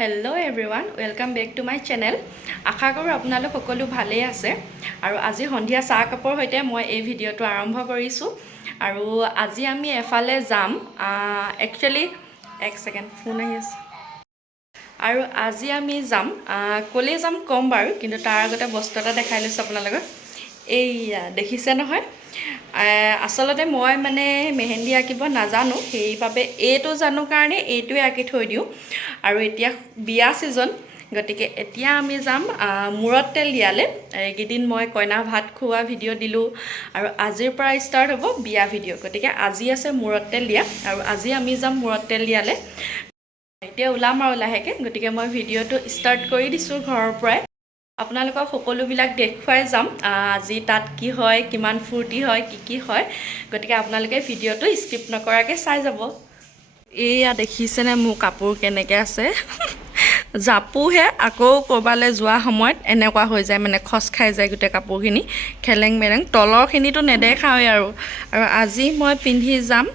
Hello' everyone, welcome back to my channel. আশা কৰোঁ আপোনালোক সকলো ভালেই আছে। আৰু আজি সন্ধিয়া চাহ কাপৰ সৈতে মই এই ভিডিঅ'টো আৰম্ভ কৰিছোঁ। আৰু আজি আমি এফালে যাম। একচুৱেলি এক ছেকেণ্ড, ফোন আহি আছে। আৰু আজি আমি যাম, ক'লৈ যাম ক'ম বাৰু, কিন্তু তাৰ আগতে বস্তু এটা দেখাই লৈছোঁ আপোনালোকক। এইয়া দেখিছে নহয়, আচলতে মই মানে মেহেন্দি আঁকিব নাজানো, সেইবাবে এইটো জানো কাৰণে এইটোৱে আঁকি থৈ দিওঁ। আৰু এতিয়া বিয়া ছিজন, গতিকে এতিয়া আমি যাম মূৰত তেল দিয়ালে। এইকেইদিন মই কইনা ভাত খোৱা ভিডিঅ' দিলোঁ, আৰু আজিৰ পৰা ষ্টাৰ্ট হ'ব বিয়া ভিডিঅ'। গতিকে আজি আছে মূৰত তেল দিয়া, আৰু আজি আমি যাম মূৰত তেল দিয়ালে। এতিয়া ওলাম আৰু লাহেকৈ, গতিকে মই ভিডিঅ'টো ষ্টাৰ্ট কৰি দিছোঁ ঘৰৰ পৰাই। আপোনালোকক সকলোবিলাক দেখুৱাই যাম, আজি তাত কি হয়, কিমান ফূৰ্তি হয়, কি হয়। গতিকে আপোনালোকে ভিডিঅ'টো স্কিপ নকৰাকৈ চাই যাব। এইয়া দেখিছেনে মোৰ কাপোৰ কেনেকৈ আছে। জাপোহে, আকৌ ক'ৰবালৈ যোৱা সময়ত এনেকুৱা হৈ যায়, মানে খচ খাই যায় গোটেই কাপোৰখিনি, খেলেং মেলেং। তলৰখিনিতো নেদেখাওঁৱেই আৰু আজি মই পিন্ধি যাম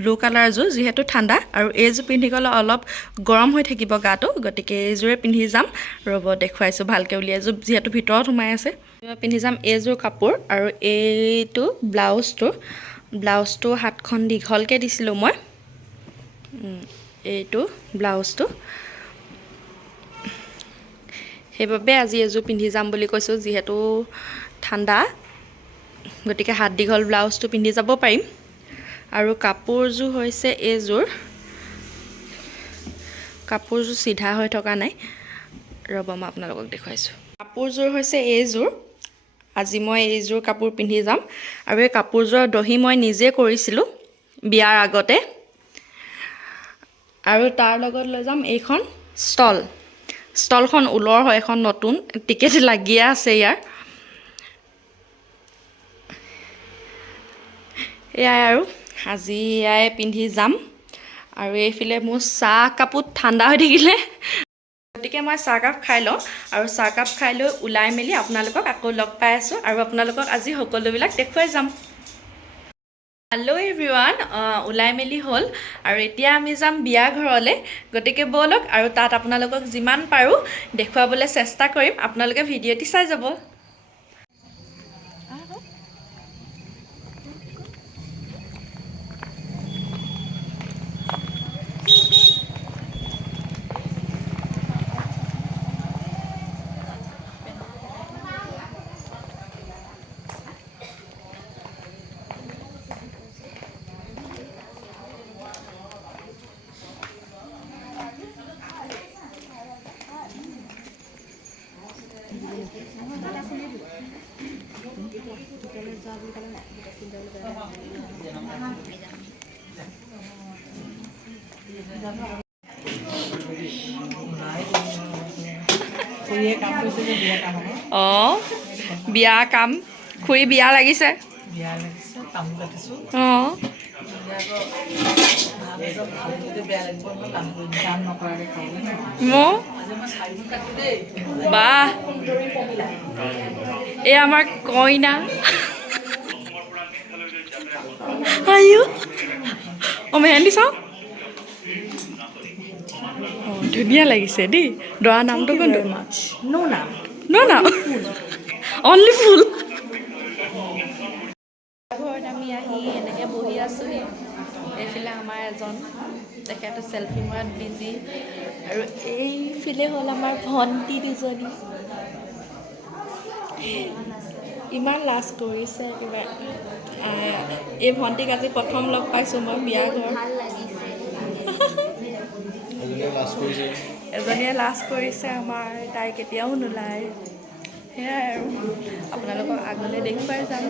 ব্লু কালাৰযোৰ, যিহেতু ঠাণ্ডা, আৰু এইযোৰ পিন্ধি গ'লে অলপ গৰম হৈ থাকিব গাটো, গতিকে এইযোৰে পিন্ধি যাম। ৰ'ব দেখুৱাইছোঁ ভালকৈ উলিয়াই, এইযোৰ যিহেতু ভিতৰত সোমাই আছে। মই পিন্ধি যাম এইযোৰ কাপোৰ, আৰু এইটো ব্লাউজটো হাতখন দীঘলকৈ দিছিলোঁ মই। এইটো ব্লাউজটো, সেইবাবে আজি এইযোৰ পিন্ধি যাম বুলি কৈছোঁ, যিহেতু ঠাণ্ডা, গতিকে হাত দীঘল ব্লাউজটো পিন্ধি যাব পাৰিম। আৰু কাপোৰযোৰ হৈছে এইযোৰ, কাপোৰযোৰ চিধা হৈ থকা নাই, ৰ'ব মই আপোনালোকক দেখুৱাইছোঁ। কাপোৰযোৰ হৈছে এইযোৰ, আজি মই এইযোৰ কাপোৰ পিন্ধি যাম। আৰু এই কাপোৰযোৰৰ দহি মই নিজে কৰিছিলোঁ বিয়াৰ আগতে। আৰু তাৰ লগত লৈ যাম এইখন ষ্টলখন ঊলৰ হয়, এখন নতুন টিকেট লাগিয়ে আছে ইয়াৰ। এয়াই আৰু আজি এয়াই পিন্ধি যাম। আৰু এইফালে মোৰ চাহ কাপত ঠাণ্ডা হৈ থাকিলে, গতিকে মই চাহকাপ খাই লওঁ, আৰু চাহকাপ খাই লৈ ওলাই মেলি আপোনালোকক আকৌ লগ পাই আছোঁ, আৰু আপোনালোকক আজি সকলোবিলাক দেখুৱাই যাম। হেল্ল' এভৰিৱান, ওলাই মেলি হ'ল, আৰু এতিয়া আমি যাম বিয়া ঘৰলৈ। গতিকে ব'লক, আৰু তাত আপোনালোকক যিমান পাৰোঁ দেখুৱাবলৈ চেষ্টা কৰিম। আপোনালোকে ভিডিঅ'টি চাই যাব। অঁ, বিয়া কাম, খুৰী বিয়া লাগিছে। অঁ, মোৰ বাহ, এই আমাৰ কইনা। আইও, অঁ মেহেন্দি চাওঁ। অঁ ধুনীয়া লাগিছে দেই। দৰা নামটো কোনটো? ন' নাম, অনলি ফুল। ঘৰত আমি আহি এনেকৈ বহি আছোঁহি। এইফালে আমাৰ এজন, তেখেতে চেলফি মৰাত বিজি, আৰু এইফালে হ'ল আমাৰ ভণ্টি দুজনী। ইমান লাজ কৰিছে একেবাৰে। এই ভণ্টিক আজি প্ৰথম লগ পাইছোঁ মই বিয়া ঘৰ। এজনীয়ে লাজ কৰিছে আমাৰ, তাই কেতিয়াও নোলায়। সেয়াই আৰু আপোনালোকক আগলৈ দেখুৱাই যাম।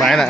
নাই না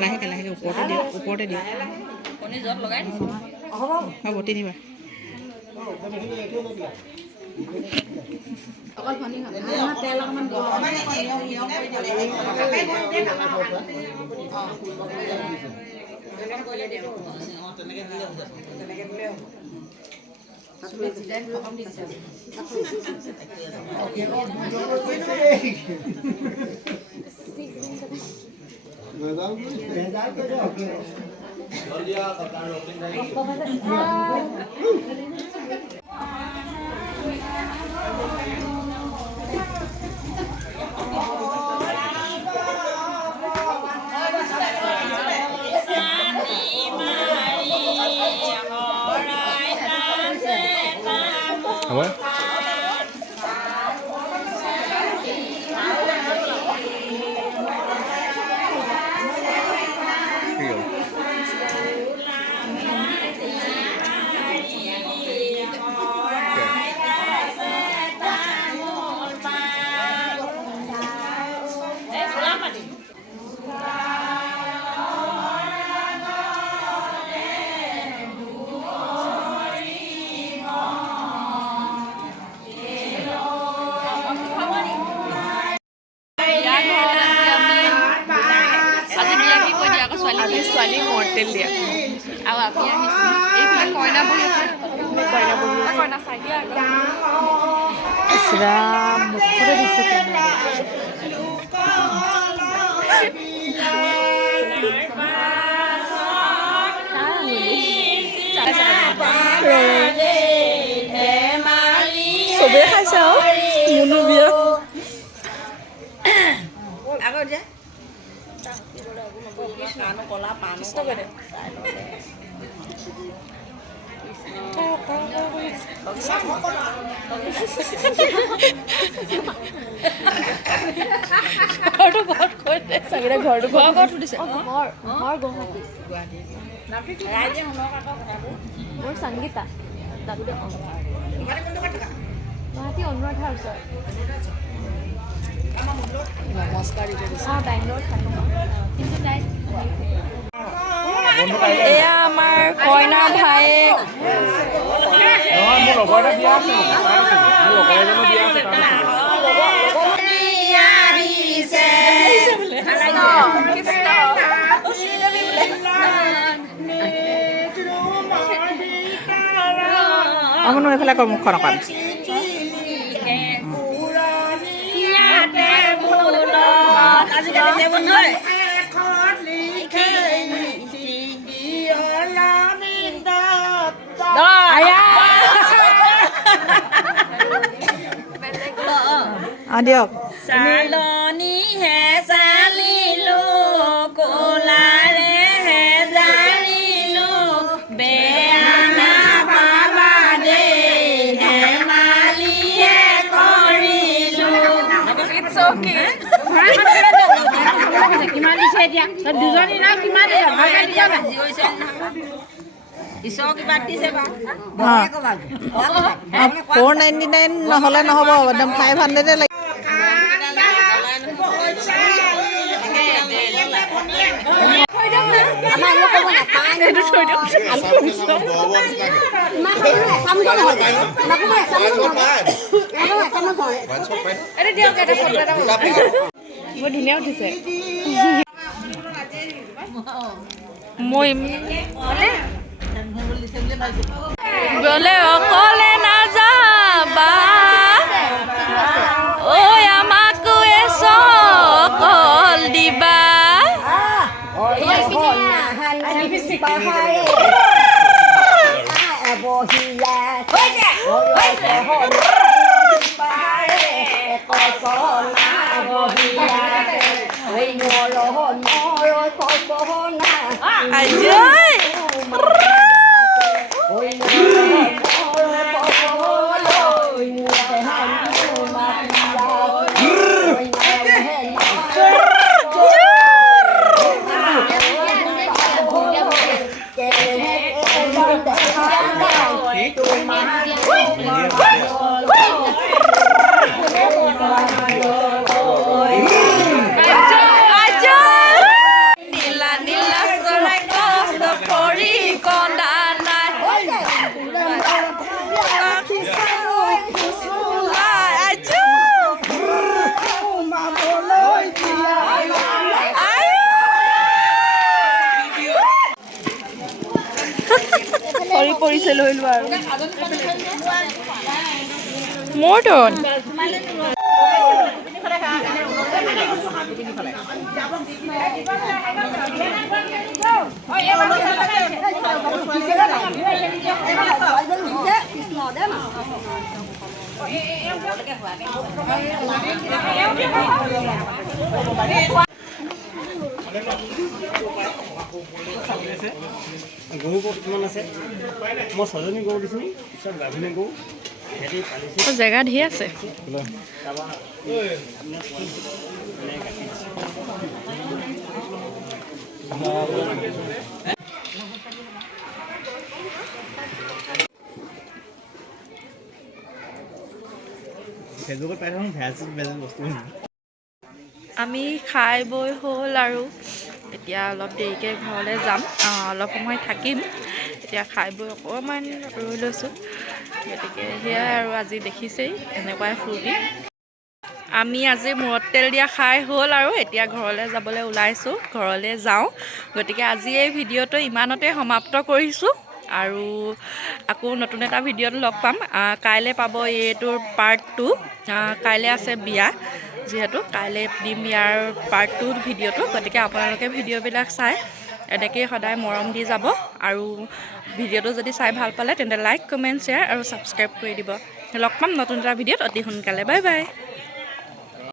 লাহেকে লাহেকে ওপৰতে দিওঁ কণী জত লগাই দিছোঁ হ'ব তিনিবাৰ অকল পানী খাব তেল অকণমান ছোৱালী মৰ্টেল দিয়া আৰু আমি আহিছোঁ এইফালে কইনা বহি আছে কইনা চাই দিয়া ৰাম মুখতে দিছে চবেই খাইছে আৰু মুনু বিয়া আগত যে মোৰ সংগীতা গুৱাহাটী অনুৰাধাৰ ওচৰত নমস্কাৰ বেংগলোৰত থাকোঁ কিন্তু তাই এয়া আমাৰ কইনা ভায়েক আমনো এইফালে কৰ মুখখন অকণ দিয়ক চালনি হে চালিলো কলাৰে হে যায় দুজনী নাম কিমান ঈশ্বৰ কিবা দিছে বা 499 নহ'লে নহ'ব একদম 500 লাগিব বৰ ধুনীয়া উঠিছে মই গ'লে অকলে নাযাবা ঐ আমাকো এচকল দিবা আজৈ সৰি পৰিছে লৈ লোৱা আৰু মোৰ তোন গৰু কিমান আছে মই 6জনী গৰু দিছোঁ চব গাভিনী গৰু সিহঁতি পালিছে জেগা ধেৰ আছে ফেচবুকত পাই থাকোঁ ভেজ বস্তু আমি খাই বৈ হ'ল আৰু এতিয়া অলপ দেৰিকৈ ঘৰলৈ যাম অলপ সময় থাকিম এতিয়া খাই বৈ অকণমান ৰৈ লৈছোঁ গতিকে সেয়াই আৰু আজি দেখিছেই এনেকুৱাই ফূৰ্তি আমি আজি মূৰত তেল দিয়া খাই হ'ল আৰু এতিয়া ঘৰলৈ যাবলৈ ওলাইছোঁ ঘৰলৈ যাওঁ গতিকে আজি এই ভিডিঅ'টো ইমানতে সমাপ্ত কৰিছোঁ আৰু আকৌ নতুন এটা ভিডিঅ'ত লগ পাম কাইলৈ পাব এইটোৰ পাৰ্ট 2 কাইলৈ আছে বিয়া যিহেতু কাইলৈ দিম ইয়াৰ পাৰ্ট 2 ভিডিঅ'টো গতিকে আপোনালোকে ভিডিঅ'বিলাক চাই এনেকৈয়ে সদায় মৰম দি যাব আৰু ভিডিঅ'টো যদি চাই ভাল পালে তেন্তে লাইক কমেণ্ট শ্বেয়াৰ আৰু ছাবস্ক্ৰাইব কৰি দিব লগ পাম নতুন এটা ভিডিঅ'ত অতি সোনকালে বাই বাই